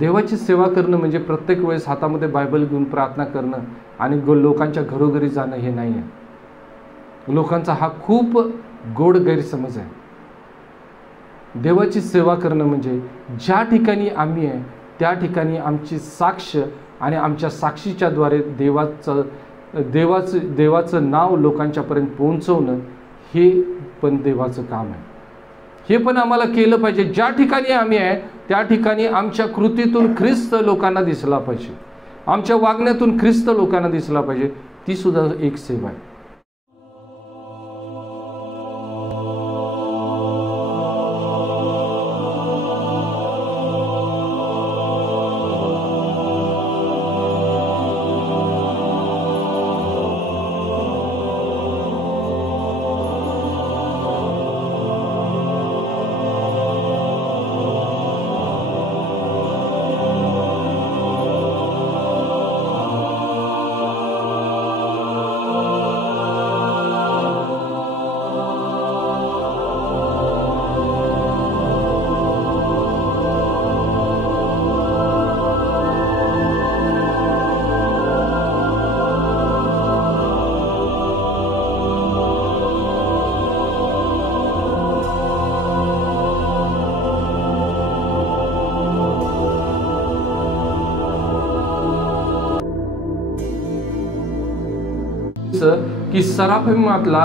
देवाची सेवा करणं म्हणजे प्रत्येक वेळेस हातामध्ये बायबल घेऊन प्रार्थना करणं आणि लोकांच्या घरोघरी जाणं हे नाही आहे. लोकांचा हा खूप गोड गैरसमज आहे. देवाची सेवा करणं म्हणजे ज्या ठिकाणी आम्ही आहे त्या ठिकाणी आमची साक्ष आणि आमच्या साक्षीच्याद्वारे देवाचं नाव लोकांच्यापर्यंत पोहोचवणं हे पण देवाचं काम आहे. हे पण आम्हाला केलं पाहिजे. ज्या ठिकाणी आम्ही आहे त्या ठिकाणी आमच्या कृतीतून ख्रिस्त लोकांना दिसला पाहिजे, आमच्या वागण्यातून ख्रिस्त लोकांना दिसला पाहिजे. ती सुद्धा एक सेवा आहे. की सराफिमातला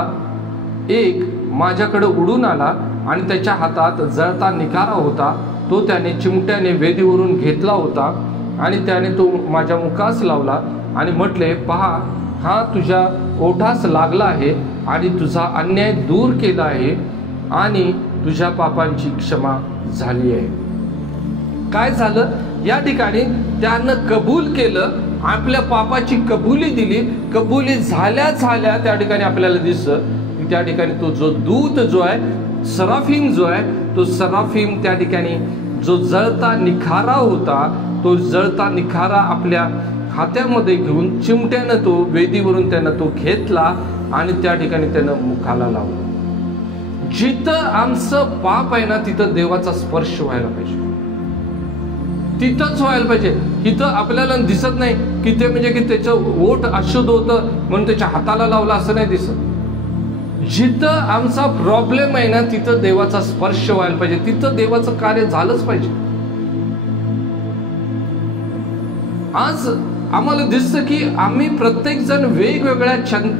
एक माझ्याकडे उडून आला आणि त्याच्या हातात जळता निखारा होता. तो त्याने चिमट्याने वेदीवरून घेतला होता आणि त्याने तो माझ्या मुखास लावला आणि म्हटले, पहा, हा तुझ्या ओठास लागला आहे आणि तुझा अन्याय दूर केला आहे आणि तुझ्या पापांची क्षमा झाली आहे. काय झालं या ठिकाणी? त्यानं कबूल केलं, आपल्या पापाची कबुली दिली. कबुली झाल्या झाल्या त्या ठिकाणी आपल्याला दिसतं की त्या ठिकाणी तो जो दूत जो आहे, सराफिम जो आहे, तो सराफिम त्या ठिकाणी जो जळता निखारा होता, तो जळता निखारा आपल्या हातामध्ये घेऊन चिमट्यानं तो वेदीवरून त्यानं तो घेतला आणि त्या ठिकाणी त्यानं मुखाला लावलं. जिथं आमचं पाप आहे ना तिथं देवाचा स्पर्श व्हायला पाहिजे, तिथंच व्हायला पाहिजे. इथं आपल्याला दिसत नाही की ते म्हणजे की त्याचं ओठ अशुद्ध होतं म्हणून त्याच्या हाताला लावला असं नाही दिसत. जिथं आमचा प्रॉब्लेम आहे ना तिथं देवाचा स्पर्श व्हायला पाहिजे, तिथं देवाचं कार्य झालंच पाहिजे. आज आम्हाला दिसतं की आम्ही प्रत्येक जण वेगवेगळ्या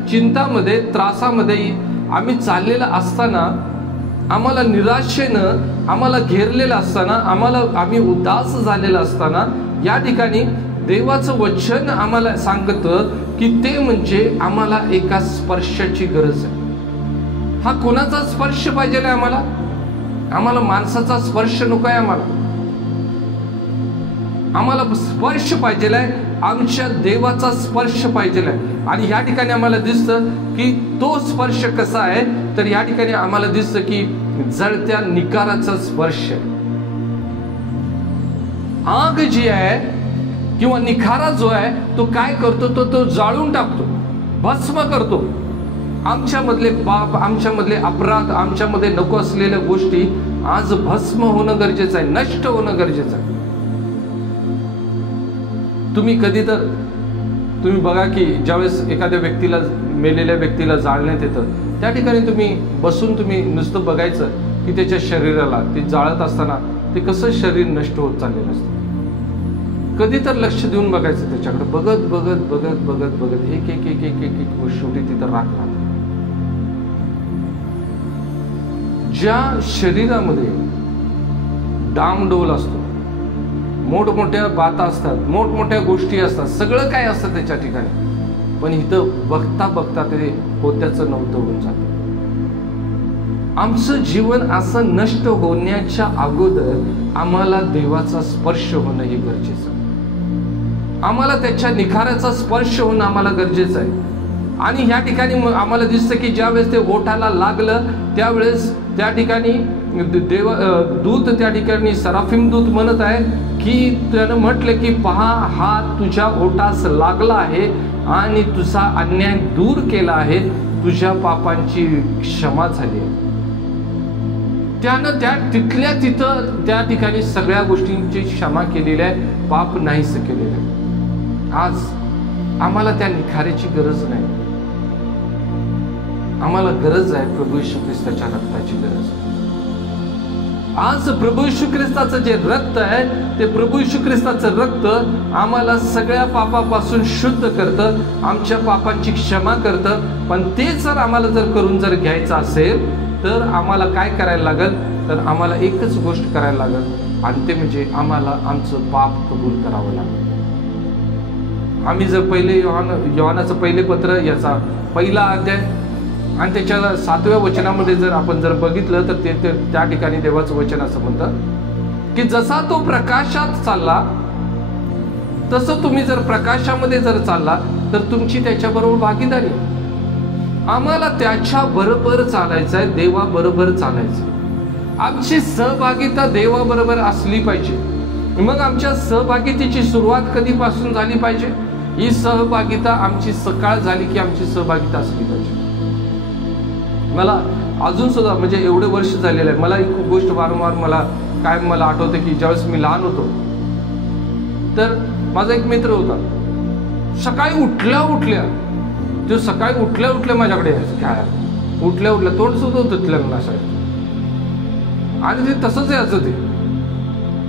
चिंतामध्ये, त्रासामध्ये आम्ही चाललेला असताना, आम्हाला निराशेनं आम्हाला घेरलेलं असताना, आम्ही उदास झालेलं असताना या ठिकाणी देवाचं वचन आम्हाला सांगतं की ते म्हणजे आम्हाला एका स्पर्शाची गरज आहे. हा कोणाचा स्पर्श पाहिजे आहे आम्हाला? आम्हाला माणसाचा स्पर्श नको आहे. आम्हाला स्पर्श पाहिजे आहे, आमच्या देवाचा स्पर्श पाहिजे आहे. आणि या ठिकाणी आम्हाला दिसतं की तो स्पर्श कसा आहे, तर या ठिकाणी आम्हाला दिसतं की जळत्या निखाराचा स्पर्श. आग जी आहे किंवा निखारा जो आहे तो काय करतो, तो जाळून टाकतो, भस्म करतो. आमच्यामधले पाप, आमच्यामधले अपराध, आमच्यामध्ये नको असलेल्या गोष्टी आज भस्म होणं गरजेचं आहे, नष्ट होणं गरजेचं आहे. तुम्ही कधी तर तुम्ही बघा की ज्यावेळेस एखाद्या व्यक्तीला, मेलेल्या व्यक्तीला जाळण्यात येतं, त्या ठिकाणी तुम्ही बसून तुम्ही नुसतं बघायचं की त्याच्या शरीराला ते जाळत असताना ते कसं शरीर नष्ट होत चाललेलं असतं. कधी तर लक्ष देऊन बघायचं त्याच्याकडे, बघत बघत बघत बघत बघत एक एक एक एक एक एक शेवटी तिथं राख राहते. ज्या शरीरामध्ये डामडोल असतो, मोठमोठ्या बाता असतात, मोठमोठ्या गोष्टी असतात, सगळं काय असतं त्याच्या ठिकाणी, पण इथं बघता बघता ते होत्याचं नव्हतं होऊन जातं. आमचं जीवन असं नष्ट होण्याच्या अगोदर आम्हाला देवाचा स्पर्श होणं हे गरजेचं आहे. आम्हाला त्याच्या निखाराचा स्पर्श होणं आम्हाला गरजेचं आहे. आणि ह्या ठिकाणी आम्हाला दिसतं की ज्यावेळेस ते ओठाला लागलं त्यावेळेस त्या ठिकाणी दूत त्या ठिकाणी सराफिम दूत म्हणत आहे की त्यानं म्हटलं की पहा, हा तुझ्या ओठास लागला आहे आणि तुझा अन्याय दूर केला आहे, तुझ्या पापांची क्षमा झाली आहे. त्यानं तिथल्या तिथं त्या ठिकाणी सगळ्या गोष्टींची क्षमा केलेली आहे, पाप नाहीस केलेलं आहे. आज आम्हाला त्या निखाऱ्याची गरज नाही. आम्हाला गरज आहे प्रभू येशू ख्रिस्ताच्या रक्ताची गरज आहे. आज प्रभू येशू ख्रिस्ताचं जे रक्त आहे ते प्रभू येशू ख्रिस्ताचं रक्त आम्हाला सगळ्या पापापासून शुद्ध करतं, आमच्या पापांची क्षमा करतं. पण ते जर आम्हाला करून घ्यायचं असेल तर आम्हाला काय करायला लागेल, तर आम्हाला एकच गोष्ट करायला लागेल, आणि ते म्हणजे आम्हाला आमचं पाप कबूल करावं लागेल. आम्ही जर पहिले योहानाचं पहिले पत्र याचा पहिला अध्याय आणि त्याच्या 7व्या वचनामध्ये जर आपण बघितलं तर ते त्या ठिकाणी देवाचं वचन असं म्हणतं की जसा तो प्रकाशात चालला तसं तुम्ही जर प्रकाशामध्ये चालला तर तुमची त्याच्याबरोबर भागीदारी. आम्हाला त्याच्या बरोबर चालायचं आहे, देवाबरोबर चालायचं. आमची सहभागिता देवाबरोबर असली पाहिजे. मग आमच्या सहभागितेची सुरुवात कधीपासून झाली पाहिजे? ही सहभागिता आमची सकाळ झाली की आमची सहभागिता असली पाहिजे. मला अजून सुद्धा म्हणजे एवढे वर्ष झालेलं आहे, मला एक गोष्ट वारंवार मला आठवते की ज्यावेळेस मी लहान होतो तर माझा एक मित्र होता. सकाळी उठल्या माझ्याकडे यायचं खेळायला. उठल्या तोंड सुद्धा धुतलेलं नसायचं आणि ते तसंच यायचं ते.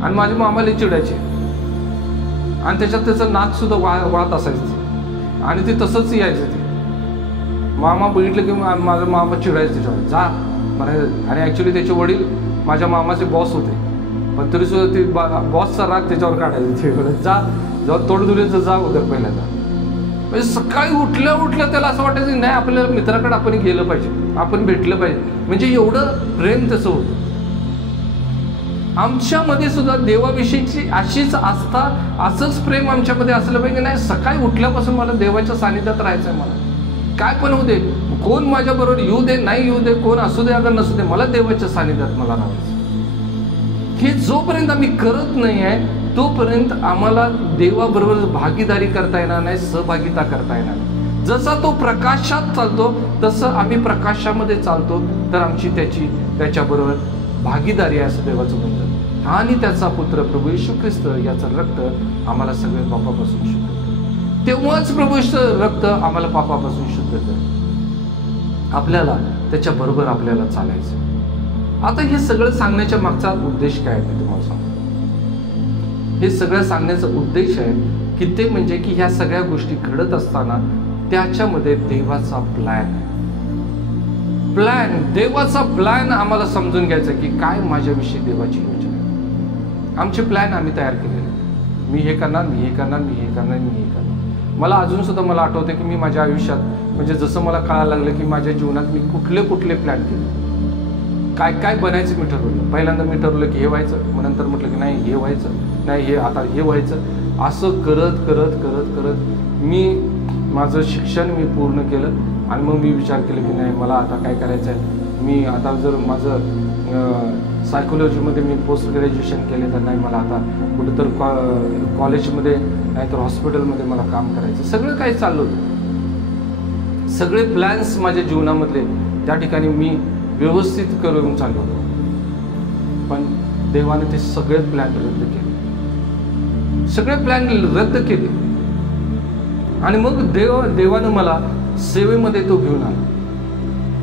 आणि माझे मामाला चिडायचे आणि त्याच्यात त्याचं नाक सुद्धा वाहत असायचं आणि ते तसंच यायचं. ते मामा बघितलं की माझा मामा चिडायचं त्याच्यावर, जा म्हणायचं. आणि ॲक्च्युली त्याचे वडील माझ्या मामाचे बॉस होते, पण तरी सुद्धा ते बॉसचा राग त्याच्यावर काढायचं. ते जा जेव्हा तोंड धुल्याचं जा उद्या पहिल्यांदा. म्हणजे सकाळी उठल्या त्याला असं वाटायचं नाही आपल्याला मित्राकडे आपण गेलं पाहिजे, आपण भेटलं पाहिजे. म्हणजे एवढं प्रेम त्याचं होतं. आमच्यामध्ये सुद्धा देवाविषयीची अशीच आस्था, असंच प्रेम आमच्यामध्ये असलं पाहिजे. नाही, सकाळी उठल्यापासून मला देवाच्या सानिध्यात राहायचं आहे. मला काय पण होऊ दे, कोण माझ्या बरोबर येऊ दे नाही येऊ दे, कोण असू दे अगर नसू दे, मला देवाच्या सानिध्यात मला राहायचं. हे जोपर्यंत आम्ही करत नाही आहे तोपर्यंत आम्हाला देवाबरोबर भागीदारी करता येणार नाही, सहभागिता करता येणार नाही. जसा तो प्रकाशात चालतो तसं आम्ही प्रकाशामध्ये चालतो तर आमची त्याच्याबरोबर भागीदारी आहे असं देवाचं म्हणतं. आणि त्याचा पुत्र प्रभू येशू ख्रिस्त याचं रक्त आम्हाला सगळ्या पापापासून शुद्ध करतं. तेव्हाच प्रभू रक्त आम्हाला पापापासून शुद्ध करतं. आपल्याला त्याच्याबरोबर आपल्याला चालायचं. आता हे सगळं सांगण्याच्या मागचा उद्देश काय आहे मी तुम्हाला सांगतो. हे सगळं सांगण्याचा उद्देश आहे की ते म्हणजे की ह्या सगळ्या गोष्टी घडत असताना त्याच्यामध्ये देवाचा देवाचा प्लॅन आम्हाला समजून घ्यायचा की काय माझ्याविषयी देवाची योजना आहे. आमचे प्लॅन आम्ही तयार केलेले. मी हे करणार, मी हे करणार, मी हे करणार, मी हे करणार. मला अजून सुद्धा मला आठवते की मी माझ्या आयुष्यात म्हणजे जसं मला कळायला लागलं की माझ्या जीवनात मी कुठले प्लॅन केले, काय बनायचं मी ठरवलं. पहिल्यांदा मी ठरवलं की हे व्हायचं, मग नंतर म्हटलं की नाही हे व्हायचं, नाही हे आता हे व्हायचं. असं करत करत करत करत मी माझं शिक्षण मी पूर्ण केलं. आणि मग मी विचार केला की नाही मला आता काय करायचं आहे. मी आता जर माझं सायकोलॉजीमध्ये मी पोस्ट ग्रॅज्युएशन केले तर नाही मला आता कुठं तर कॉलेजमध्ये नाहीतर हॉस्पिटलमध्ये मला काम करायचं. सगळं काही चाललं होतं. सगळे प्लॅन्स माझ्या जीवनामधले त्या ठिकाणी मी व्यवस्थित करून चाललो होतो. पण देवाने ते सगळे प्लॅन रद्द केले. आणि मग देवानं मला सेवेमध्ये तो घेऊन आला.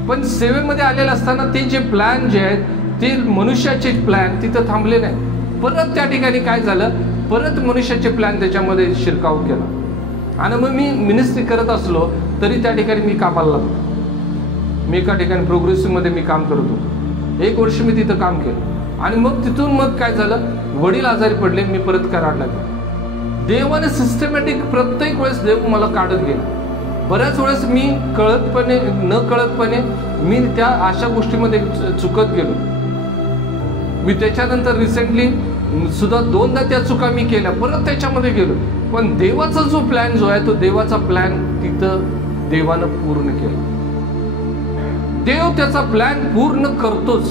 पण सेवेमध्ये आलेला असताना ते जे प्लॅन जे आहेत ते मनुष्याचे प्लॅन तिथं थांबले नाही. परत त्या ठिकाणी काय झालं, परत मनुष्याचे प्लॅन त्याच्यामध्ये शिरकाव केला. आणि मग मी मिनिस्ट्री करत असलो तरी त्या ठिकाणी मी कामाला लागलो. मी एका ठिकाणी प्रोग्रेसिव्हमध्ये मी काम करत होतो. 1 वर्ष मी तिथं काम केलं. आणि मग तिथून मग काय झालं, वडील आजारी पडले, मी परत कराडला गेलो. देवाने सिस्टमॅटिक प्रत्येक वेळेस देव मला काढत गेला. बऱ्याच वेळेस मी न कळतपणे मी त्या अशा गोष्टीमध्ये चुकत गेलो. मी त्याच्यानंतर रिसेंटली सुद्धा 2दा त्या चुका मी केल्या, परत त्याच्यामध्ये गेलो. पण देवाचा जो प्लॅन जो आहे तो देवाचा प्लॅन तिथं देवानं पूर्ण केला. देव त्याचा प्लॅन पूर्ण करतोच.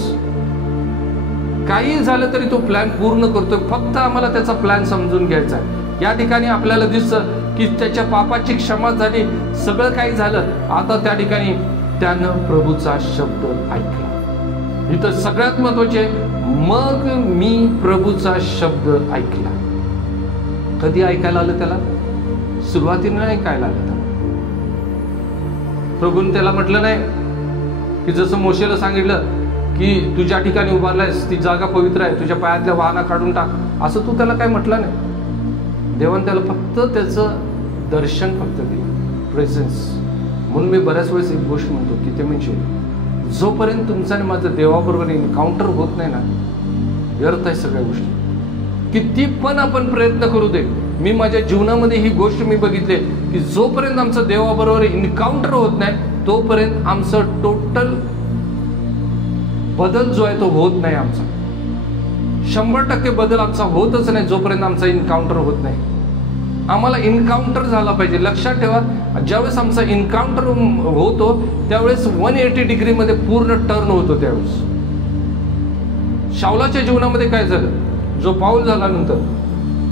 काही झालं तरी तो प्लॅन पूर्ण करतोय. फक्त आम्हाला त्याचा प्लॅन समजून घ्यायचा आहे. या ठिकाणी आपल्याला दिसतं की त्याच्या पापाची क्षमा झाली, सगळं काही झालं. आता त्या ठिकाणी त्यानं प्रभूचा शब्द ऐकला. इथं सगळ्यात महत्वाचे, मग मी प्रभूचा शब्द ऐकला. कधी ऐकायला आलं त्याला? सुरुवातीने नाही ऐकायला आलं त्याला. प्रभूने त्याला म्हटलं नाही की जसं मोशेला सांगितलं की तू ज्या ठिकाणी उभारलायस ती जागा पवित्र आहे, तुझ्या पायातल्या वाहना काढून टाक, असं तू त्याला काय म्हटलं नाही. देवाने त्याला फक्त त्याचं दर्शन फक्त दिलं, प्रेझेन्स. म्हणून मी बऱ्याच वेळेस एक गोष्ट म्हणतो की ते म्हणजे जोपर्यंत तुमचा आणि माझं देवाबरोबर एन्काउंटर होत नाही ना, व्यर्थ आहे सगळ्या गोष्टी. किती पण आपण प्रयत्न करू दे. मी माझ्या जीवनामध्ये ही गोष्ट मी बघितली की जोपर्यंत आमचं देवाबरोबर एन्काउंटर होत नाही तोपर्यंत आमचं टोटल बदल जो आहे तो होत नाही. आमचा 100% बदल आमचा होतच नाही जोपर्यंत आमचा एन्काउंटर होत नाही. आम्हाला एन्काउंटर झाला पाहिजे. लक्षात ठेवा, ज्यावेळेस आमचा एन्काउंटर होतो त्यावेळेस 180 डिग्रीमध्ये पूर्ण टर्न होतो. त्यावेळेस शाऊलाच्या जीवनामध्ये काय झालं, जो पाऊल झाला नंतर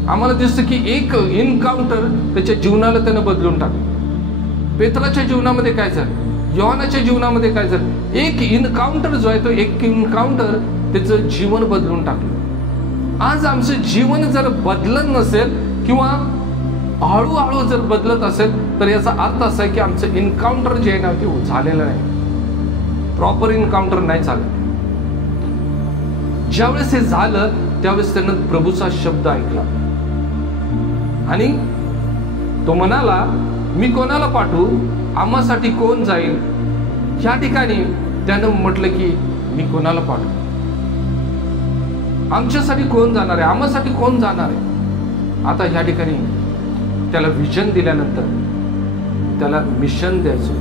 आम्हाला दिसतं की एक एन्काउंटर त्याच्या जीवनाला त्यानं बदलून टाकलं. पेत्राच्या जीवनामध्ये काय झालं, योहानाच्या जीवनामध्ये काय झालं, एक एन्काउंटर जो आहे तो एक एन्काउंटर त्याचं जीवन बदलून टाकलं. आज आमचं जीवन जर बदलत नसेल किंवा हळूहळू जर बदलत असेल तर याचा अर्थ असा आहे की आमचं एन्काउंटर जे आहे ना ते झालेलं नाही, प्रॉपर एन्काउंटर नाही झालं. ज्यावेळेस हे झालं त्यावेळेस त्यानं प्रभूचा शब्द ऐकला आणि तो म्हणाला, मी कोणाला पाठवू, आम्हासाठी कोण जाईल. या ठिकाणी त्यानं म्हटलं की मी कोणाला पाठवू, आमच्यासाठी कोण जाणार आहे, आम्हासाठी कोण जाणार आहे. आता या ठिकाणी त्याला विजन दिल्यानंतर त्याला मिशन द्यायचं.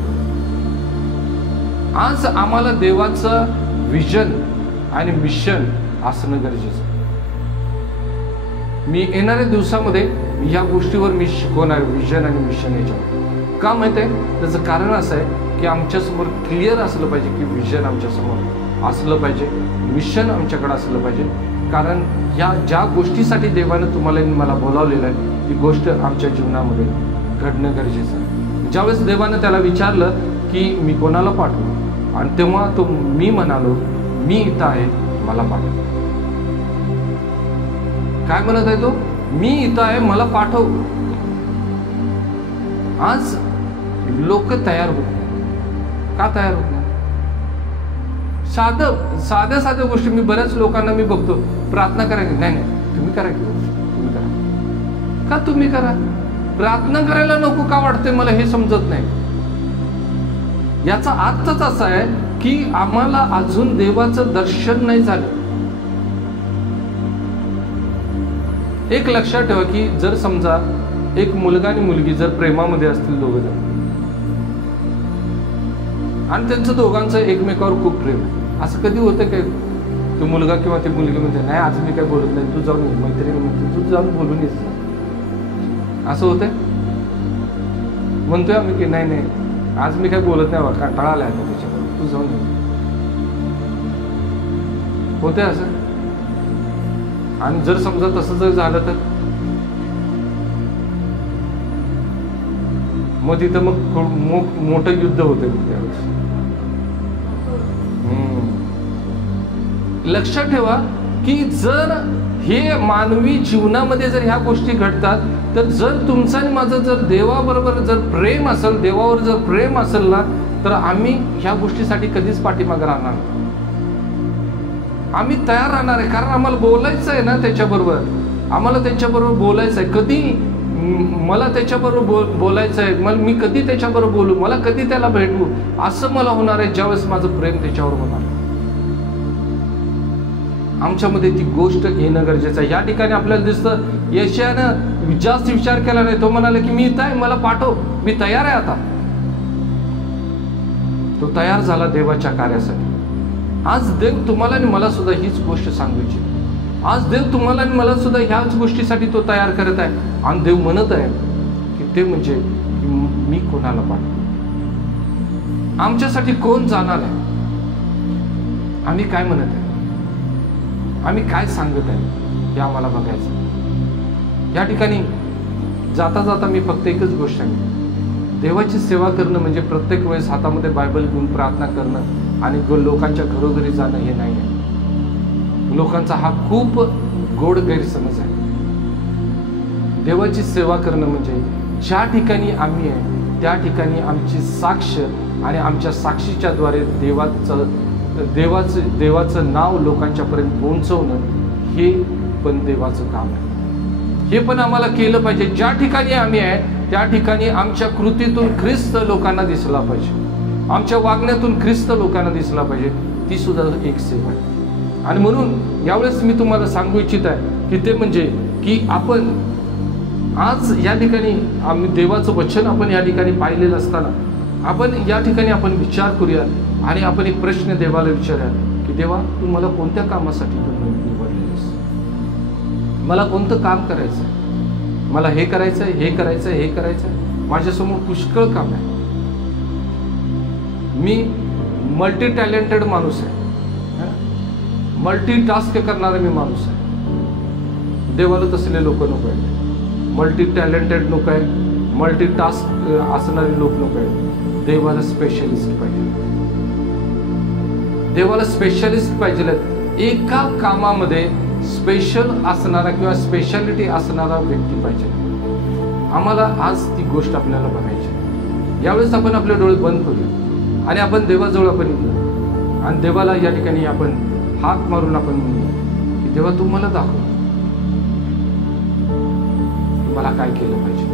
आज आम्हाला देवाचं विजन आणि मिशन असणं गरजेचं. मी येणाऱ्या दिवसामध्ये या गोष्टीवर मी शिकवणार, विजन आणि मिशन याच्यावर. का माहिती आहे, त्याचं कारण असं आहे की आमच्यासमोर क्लिअर असलं पाहिजे की विजन आमच्यासमोर असलं पाहिजे, मिशन आमच्याकडे असलं पाहिजे. कारण या ज्या गोष्टीसाठी देवानं तुम्हाला मला बोलावलेलं आहे ती गोष्ट आमच्या जीवनामध्ये घडणं गरजेचं आहे. ज्यावेळेस देवानं त्याला विचारलं की मी कोणाला पाठवू, आणि तेव्हा तो मी म्हणालो, मी इथं आहे, मला पाठव. काय म्हणत आहे तो, मी इथं आहे, मला पाठव. आज लोक तयार होत नाही. का तयार होत नाही? साध्या साध्या गोष्टी. मी बऱ्याच लोकांना मी बघतो, प्रार्थना करायची, नाही नाही तुम्ही करा की, तुम्ही करा. का तुम्ही करा? प्रार्थना करायला नको का वाटते मला हे समजत नाही. याचा अर्थच असा आहे की आम्हाला अजून देवाचं दर्शन नाही झालं. एक लक्षात ठेवा की जर समजा एक मुलगा आणि मुलगी जर प्रेमामध्ये असतील दोघं जण आणि त्यांचं दोघांचं एकमेकावर खूप प्रेम आहे, असं कधी होतं काय तो मुलगा किंवा ती मुलगी म्हणते नाही आज मी काय बोलत नाही, तू जाऊन ये, मैत्रिणी म्हणते तू जाऊन बोलून येस, असं होतंय? म्हणतोय आम्ही की नाही नाही आज मी काय बोलत नाही, कंटाळा आलाय आता त्याच्यावर, तू जाऊन ये. होते असं? आणि जर समजा तसं जर झालं तर मग तिथं मग मोठं युद्ध होतं त्यावेळेस. लक्षात ठेवा की जर हे मानवी जीवनामध्ये जर ह्या गोष्टी घडतात तर जर तुमचं आणि माझं जर देवाबरोबर जर प्रेम असेल, देवावर जर प्रेम असेल ना, तर आम्ही ह्या गोष्टीसाठी कधीच पाठीमागे राहणार नाही. आम्ही तयार राहणार आहे, कारण आम्हाला बोलायचं आहे ना त्याच्याबरोबर, आम्हाला त्याच्याबरोबर बोलायचं आहे. कधी मला त्याच्याबरोबर बोलायचं आहे, मला मी कधी त्याच्याबरोबर बोलू, मला कधी त्याला भेटू, असं मला होणार आहे ज्यावेळेस माझं प्रेम त्याच्यावर होणार. आमच्यामध्ये ती गोष्ट येणं गरजेचं आहे. या ठिकाणी आपल्याला दिसतं यशानं जास्त विचार केला नाही, तो म्हणाला की मी इथं आहे, मला पाठव, मी तयार आहे. आता तो तयार झाला देवाच्या कार्यासाठी. आज देव तुम्हाला आणि मला सुद्धा हीच गोष्ट सांगायची. आज देव तुम्हाला आणि मला सुद्धा ह्याच गोष्टीसाठी तो तयार करत आहे. आणि देव म्हणत आहे की ते म्हणजे मी कोणाला पाठवू, आमच्यासाठी कोण जाणार आहे, आम्ही काय म्हणत आहे, आम्ही काय सांगत आहे हे आम्हाला बघायचं. या ठिकाणी जाता जाता मी फक्त एकच गोष्ट सांगेन, देवाची सेवा करणं म्हणजे प्रत्येक वेळेस हातामध्ये बायबल घेऊन प्रार्थना करणं आणि लोकांच्या घरोघरी जाणं हे नाही आहे. लोकांचा हा खूप गोड गैरसमज आहे. देवाची सेवा करणं म्हणजे ज्या ठिकाणी आम्ही आहे त्या ठिकाणी आमची साक्ष आणि आमच्या साक्षीच्या द्वारे देवाचं नाव लोकांच्यापर्यंत पोहोचवणं हे पण देवाचं काम आहे. हे पण आम्हाला केलं पाहिजे. ज्या ठिकाणी आम्ही आहे त्या ठिकाणी आमच्या कृतीतून ख्रिस्त लोकांना दिसला पाहिजे, आमच्या वागण्यातून ख्रिस्त लोकांना दिसला पाहिजे. ती सुद्धा एक सेवा आहे. आणि म्हणून यावेळेस मी तुम्हाला सांगू इच्छित आहे की ते म्हणजे की आपण आज या ठिकाणी आम्ही देवाचं वचन आपण या ठिकाणी पाहिलेलं असताना आपण या ठिकाणी आपण विचार करूया आणि आपण एक प्रश्न देवाला विचारूया की देवा, तू मला कोणत्या कामासाठी निवडलेस? मला कोणतं काम करायचं आहे? मला हे करायचं आहे, हे करायचं आहे, हे करायचं आहे. माझ्यासमोर पुष्कळ काम आहे. मी मल्टी टॅलेंटेड माणूस आहे, मल्टी टास्क करणारा मी माणूस आहे. देवाला तसले लोक नको आहेत. मल्टी टॅलेंटेड लोक आहे, मल्टी टास्क असणारे लोक नको आहेत. देवाला स्पेशलिस्ट पाहिजे. देवाला स्पेशलिस्ट पाहिजे. एका कामामध्ये स्पेशल असणारा किंवा स्पेशालिटी असणारा व्यक्ती पाहिजे. आम्हाला आज ती गोष्ट आपल्याला बघायची. यावेळेस आपण आपले डोळे बंद करूया आणि आपण देवाजवळ आपण येऊ आणि देवाला या ठिकाणी आपण हाक मारून आपण म्हणूया की देवा, तू मला दाखव मला काय केलं पाहिजे.